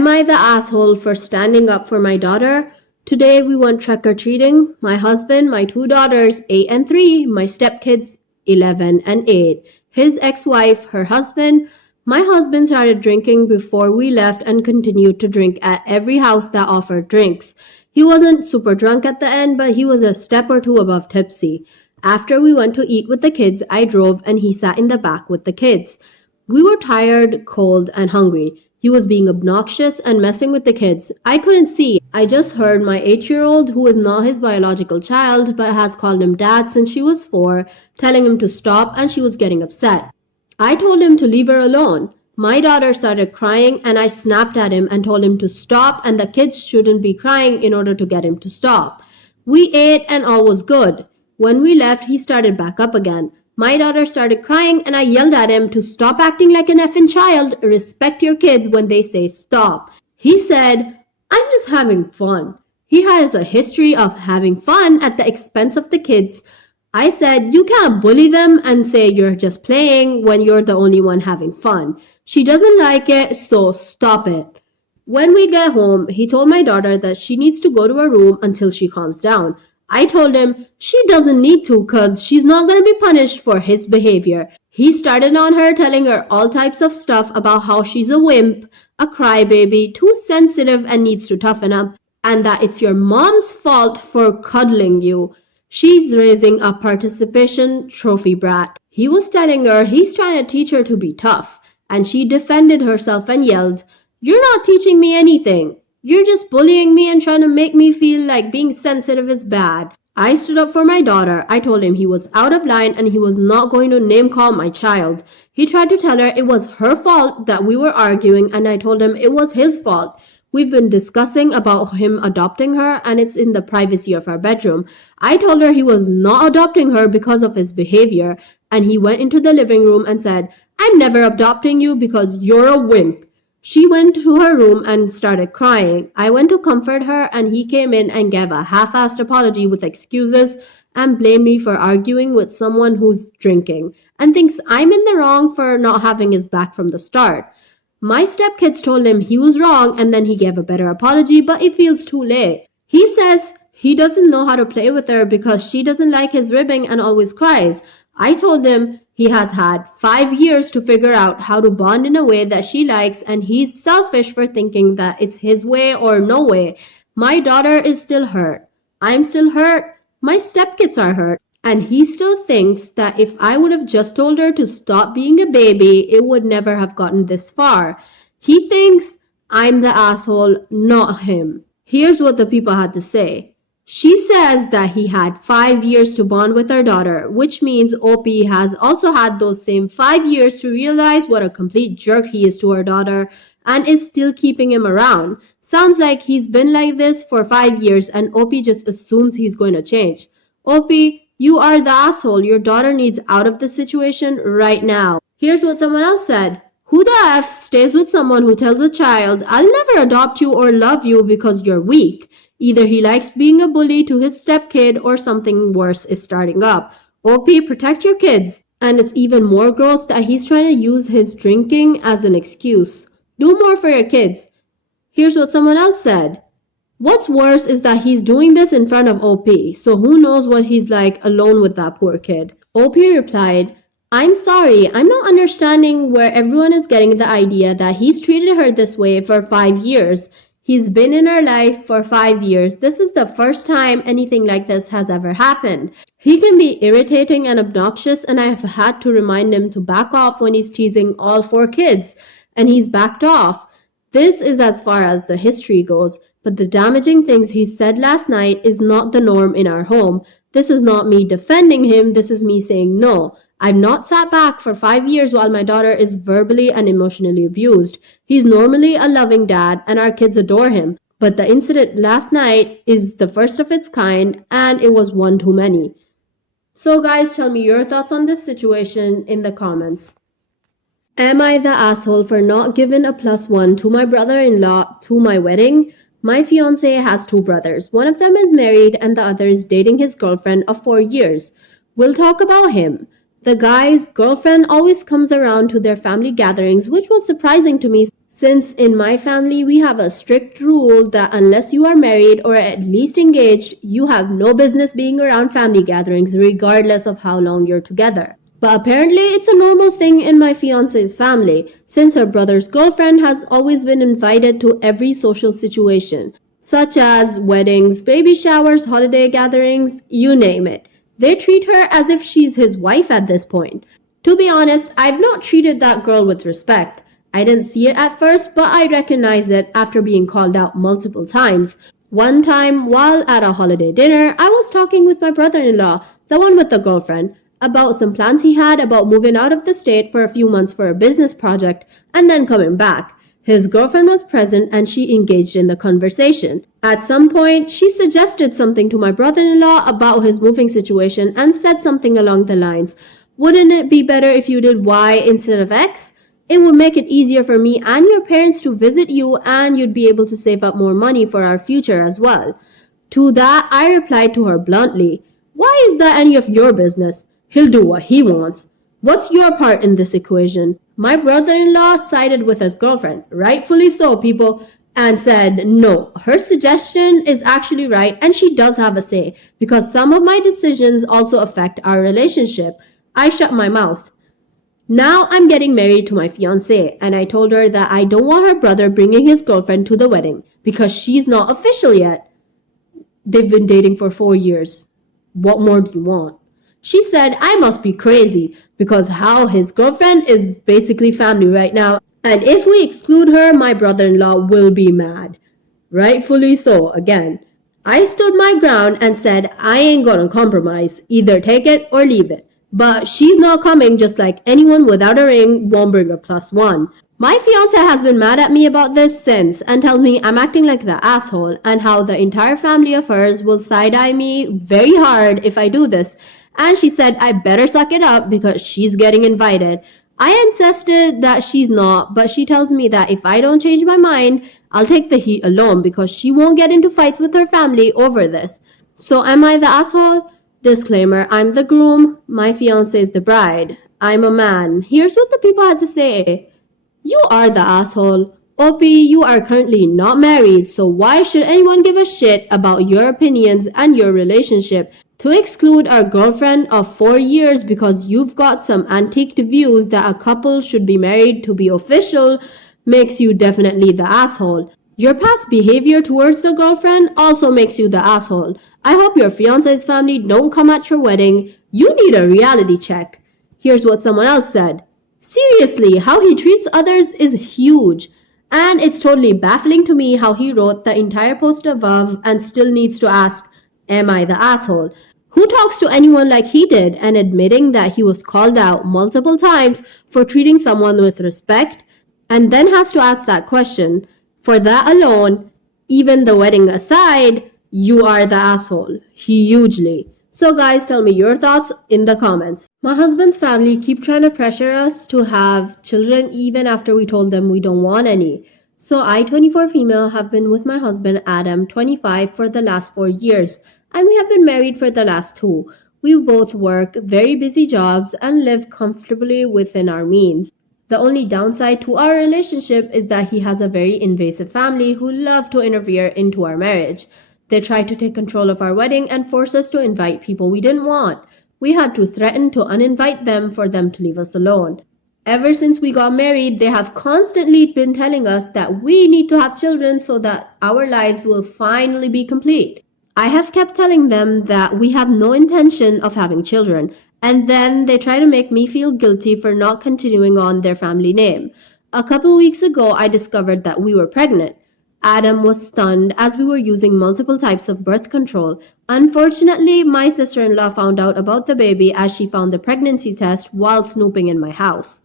Am I the asshole for standing up for my daughter? Today we went trick-or-treating. My husband, my 2 daughters, 8 and 3, my stepkids, 11 and 8, his ex-wife, her husband. My husband started drinking before we left and continued to drink at every house that offered drinks. He wasn't super drunk at the end, but he was a step or two above tipsy. After we went to eat with the kids, I drove and he sat in the back with the kids. We were tired, cold, and hungry. He was being obnoxious and messing with the kids. I couldn't see. I just heard my 8-year-old, who is not his biological child but has called him dad since she was 4, telling him to stop, and she was getting upset. I told him to leave her alone. My daughter started crying and I snapped at him and told him to stop, and the kids shouldn't be crying in order to get him to stop. We ate and all was good. When we left, he started back up again. My daughter started crying and I yelled at him to stop acting like an effing child. Respect your kids when they say stop. He said, I'm just having fun. He has a history of having fun at the expense of the kids. I said, you can't bully them and say you're just playing when you're the only one having fun. She doesn't like it, so stop it. When we get home, he told my daughter that she needs to go to her room until she calms down. I told him she doesn't need to because she's not going to be punished for his behavior. He started on her, telling her all types of stuff about how she's a wimp, a crybaby, too sensitive and needs to toughen up, and that it's your mom's fault for cuddling you. She's raising a participation trophy brat. He was telling her he's trying to teach her to be tough, and she defended herself and yelled, "You're not teaching me anything. You're just bullying me and trying to make me feel like being sensitive is bad." I stood up for my daughter. I told him he was out of line and he was not going to name call my child. He tried to tell her it was her fault that we were arguing, and I told him it was his fault. We've been discussing about him adopting her, and it's in the privacy of our bedroom. I told her he was not adopting her because of his behavior, and he went into the living room and said, "I'm never adopting you because you're a wimp." She went to her room and started crying. I went to comfort her and he came in and gave a half-assed apology with excuses and blamed me for arguing with someone who's drinking and thinks I'm in the wrong for not having his back from the start. My stepkids told him he was wrong and then he gave a better apology, but it feels too late. He says he doesn't know how to play with her because she doesn't like his ribbing and always cries. I told him he has had 5 years to figure out how to bond in a way that she likes, and he's selfish for thinking that it's his way or no way. My daughter is still hurt. I'm still hurt. My stepkids are hurt. And he still thinks that if I would have just told her to stop being a baby, it would never have gotten this far. He thinks I'm the asshole, not him. Here's what the people had to say. She says that he had 5 years to bond with her daughter, which means OP has also had those same 5 years to realize what a complete jerk he is to her daughter and is still keeping him around. Sounds like he's been like this for 5 years and OP just assumes he's going to change. OP, you are the asshole. Your daughter needs out of this situation right now. Here's what someone else said. Who the F stays with someone who tells a child, I'll never adopt you or love you because you're weak? Either he likes being a bully to his stepkid or something worse is starting up. OP, protect your kids. And it's even more gross that he's trying to use his drinking as an excuse. Do more for your kids. Here's what someone else said. What's worse is that he's doing this in front of OP, so who knows what he's like alone with that poor kid. OP replied, I'm sorry, I'm not understanding where everyone is getting the idea that he's treated her this way for 5 years. He's been in her life for 5 years. This is the first time anything like this has ever happened. He can be irritating and obnoxious, and I have had to remind him to back off when he's teasing all 4 kids, and he's backed off. This is as far as the history goes, but the damaging things he said last night is not the norm in our home. This is not me defending him, this is me saying no. I've not sat back for 5 years while my daughter is verbally and emotionally abused. He's normally a loving dad and our kids adore him, but the incident last night is the first of its kind and it was one too many. So guys, tell me your thoughts on this situation in the comments. Am I the asshole for not giving a +1 to my brother-in-law to my wedding? My fiancé has 2 brothers. One of them is married and the other is dating his girlfriend of 4 years. We'll talk about him. The guy's girlfriend always comes around to their family gatherings, which was surprising to me Since in my family we have a strict rule that unless you are married or at least engaged, you have no business being around family gatherings regardless of how long you're together. But apparently it's a normal thing in my fiance's family, since her brother's girlfriend has always been invited to every social situation, such as weddings, baby showers, holiday gatherings, you name it. They treat her as if she's his wife at this point. To be honest, I've not treated that girl with respect. I didn't see it at first, but I recognized it after being called out multiple times. One time, while at a holiday dinner, I was talking with my brother-in-law, the one with the girlfriend, about some plans he had about moving out of the state for a few months for a business project and then coming back. His girlfriend was present and she engaged in the conversation. At some point, she suggested something to my brother-in-law about his moving situation and said something along the lines, "Wouldn't it be better if you did Y instead of X? It would make it easier for me and your parents to visit you and you'd be able to save up more money for our future as well." To that, I replied to her bluntly, "Why is that any of your business? He'll do what he wants. What's your part in this equation?" My brother-in-law sided with his girlfriend, rightfully so, people, and said, "No, her suggestion is actually right and she does have a say because some of my decisions also affect our relationship." I shut my mouth. Now I'm getting married to my fiancée, and I told her that I don't want her brother bringing his girlfriend to the wedding because she's not official yet. They've been dating for 4 years. What more do you want? She said I must be crazy because how his girlfriend is basically family right now, and if we exclude her, my brother-in-law will be mad. Rightfully so, again. I stood my ground and said I ain't gonna compromise, either take it or leave it. But she's not coming, just like anyone without a ring won't bring a +1. My fiance has been mad at me about this since and tells me I'm acting like the asshole and how the entire family of hers will side-eye me very hard if I do this. And she said I better suck it up because she's getting invited. I insisted that she's not, but she tells me that if I don't change my mind, I'll take the heat alone because she won't get into fights with her family over this. So am I the asshole? Disclaimer, I'm the groom, my fiancé is the bride. I'm a man. Here's what the people had to say. You are the asshole. Opie, you are currently not married, so why should anyone give a shit about your opinions and your relationship? To exclude our girlfriend of 4 years because you've got some antiqued views that a couple should be married to be official makes you definitely the asshole. Your past behavior towards the girlfriend also makes you the asshole. I hope your fiance's family don't come at your wedding. You need a reality check. Here's what someone else said. Seriously, how he treats others is huge. And it's totally baffling to me how he wrote the entire post above and still needs to ask, am I the asshole? Who talks to anyone like he did and admitting that he was called out multiple times for treating someone with respect and then has to ask that question? For that alone, even the wedding aside, you are the asshole. Hugely. So guys, tell me your thoughts in the comments. My husband's family keep trying to pressure us to have children even after we told them we don't want any. So I, 24 female, have been with my husband Adam, 25, for the last 4 years. And we have been married for the last 2. We both work very busy jobs and live comfortably within our means. The only downside to our relationship is that he has a very invasive family who love to interfere into our marriage. They tried to take control of our wedding and force us to invite people we didn't want. We had to threaten to uninvite them for them to leave us alone. Ever since we got married, they have constantly been telling us that we need to have children so that our lives will finally be complete. I have kept telling them that we have no intention of having children, and then they try to make me feel guilty for not continuing on their family name. A couple weeks ago, I discovered that we were pregnant. Adam was stunned as we were using multiple types of birth control. Unfortunately, my sister-in-law found out about the baby as she found the pregnancy test while snooping in my house.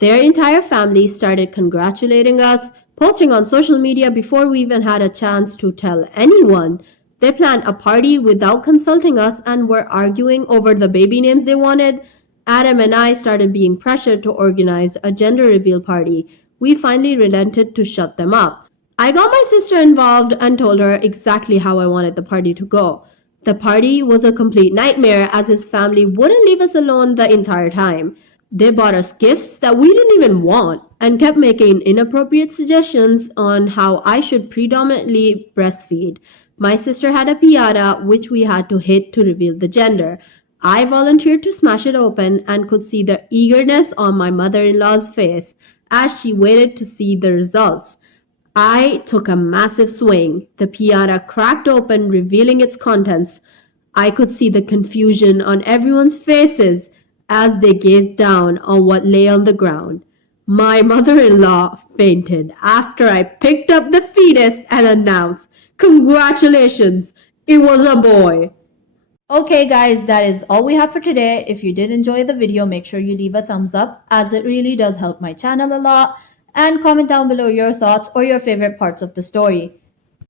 Their entire family started congratulating us, posting on social media before we even had a chance to tell anyone. They planned a party without consulting us and were arguing over the baby names they wanted. Adam and I started being pressured to organize a gender reveal party. We finally relented to shut them up. I got my sister involved and told her exactly how I wanted the party to go. The party was a complete nightmare as his family wouldn't leave us alone the entire time. They bought us gifts that we didn't even want and kept making inappropriate suggestions on how I should predominantly breastfeed. My sister had a piñata which we had to hit to reveal the gender. I volunteered to smash it open and could see the eagerness on my mother in law's face as she waited to see the results. I took a massive swing. The piñata cracked open, revealing its contents. I could see the confusion on everyone's faces as they gazed down on what lay on the ground. My mother-in-law fainted after I picked up the fetus and announced, "Congratulations, it was a boy." Okay guys, that is all we have for today. If you did enjoy the video, make sure you leave a thumbs up as it really does help my channel a lot, and comment down below your thoughts or your favorite parts of the story.